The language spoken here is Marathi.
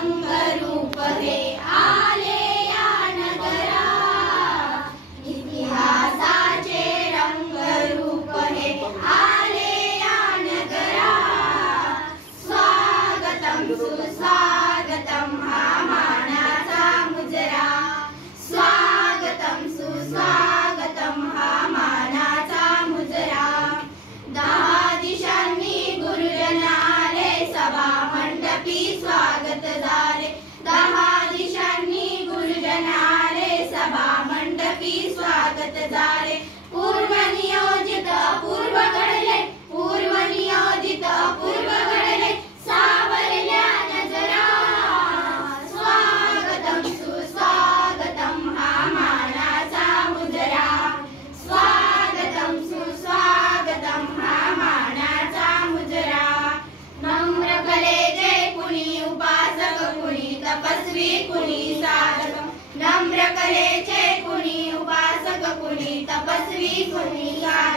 रंगरूप हे आले या नगरा, इतिहासाचे रंगरूप हे आले या नगरा। स्वागतम सुस्वागतम हा मानाचा मुजरा, स्वागतम सुस्वागतम हा मानाचा मुजरा। 10 दिशांनी गुरुजन आले, सभा मंडपी स्वागत झाले। 10 दिशांनी गुरुजन आले, सभा मंडपी स्वागत झाले। पूर्व नियोजित अपूर्व घडले, पूर्व नियोजित अपूर्व घडले, सावरल्या नजरा। स्वागतम सुस्वागतम हा मानाचा मुजरा, स्वागतम सुस्वागतम हा मानाचा मुजरा। नम्र कलेचे कुणी उपासक, कुणी तपस्वी, कुणी साधक। नम्र कलेचे कुणी उपासक, कुणी तपस्वी, कुणी साधक।